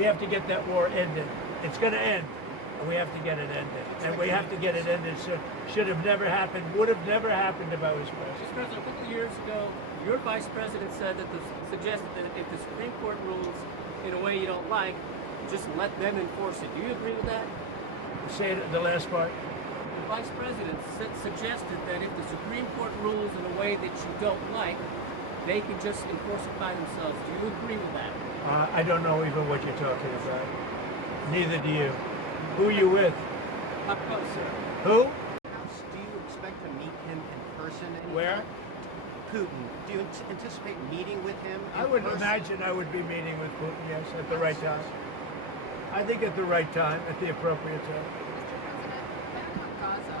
We have to get that war ended. It's going to end, and we have to get it ended. And we have to get it ended soon. Should have never happened, would have never happened if I was president. Mr. President, a couple of years ago, your vice president said that suggested that if the Supreme Court rules in a way you don't like, just let them enforce it. Do you agree with that? Say the last part. The vice president suggested that if the Supreme Court rules in a way that you don't like, they can just enforce it by themselves. Do you agree with that? I don't know even what you're talking about. Neither do you. Who are you with? Up close, sir. Who? Do you expect to meet him in person? Where? Putin. Do you anticipate meeting with him in I would person? imagine I would be meeting with Putin, yes, at the right time. I think at the right time, at the appropriate time. Mr. President, back on Gaza,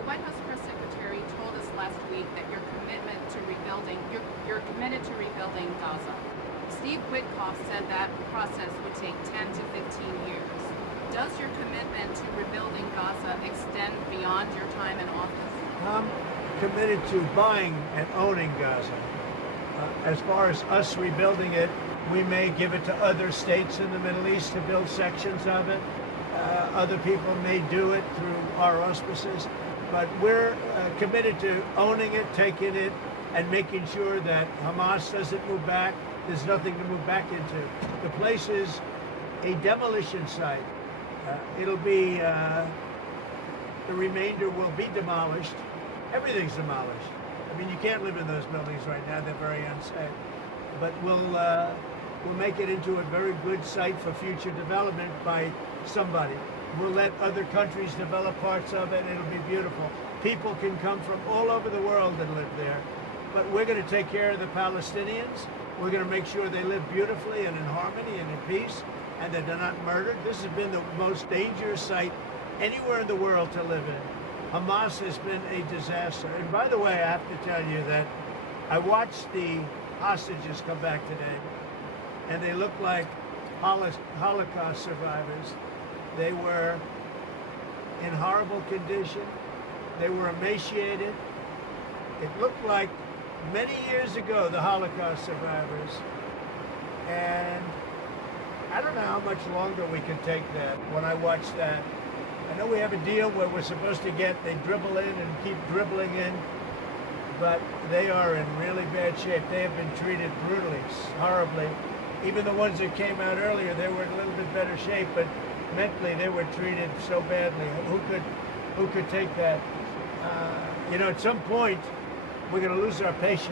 the White House press secretary told us last week that you're committed to rebuilding Gaza. Steve Witkoff said that process would take 10 to 15 years. Does your commitment to rebuilding Gaza extend beyond your time in office? I'm committed to buying and owning Gaza. As far as us rebuilding it, we may give it to other states in the Middle East to build sections of it. Other people may do it through our auspices. But we're committed to owning it, taking it, and making sure that Hamas doesn't move back. There's nothing to move back into. The place is a demolition site. It'll be, the remainder will be demolished. Everything's demolished. I mean, you can't live in those buildings right now. They're very unsafe. But we'll make it into a very good site for future development by somebody. We'll let other countries develop parts of it. It'll be beautiful. People can come from all over the world and live there. But we're going to take care of the Palestinians. We're going to make sure they live beautifully and in harmony and in peace, and that they're not murdered. This has been the most dangerous site anywhere in the world to live in. Hamas has been a disaster. And by the way, I have to tell you that I watched the hostages come back today, and they look like Holocaust survivors. They were in horrible condition. They were emaciated. It looked like many years ago, the Holocaust survivors. And I don't know how much longer we can take that when I watch that. I know we have a deal where we're supposed to they dribble in and keep dribbling in, but they are in really bad shape. They have been treated brutally, horribly. Even the ones that came out earlier, they were in a little bit better shape, but mentally they were treated so badly. Who could take that? At some point, we're going to lose our patience.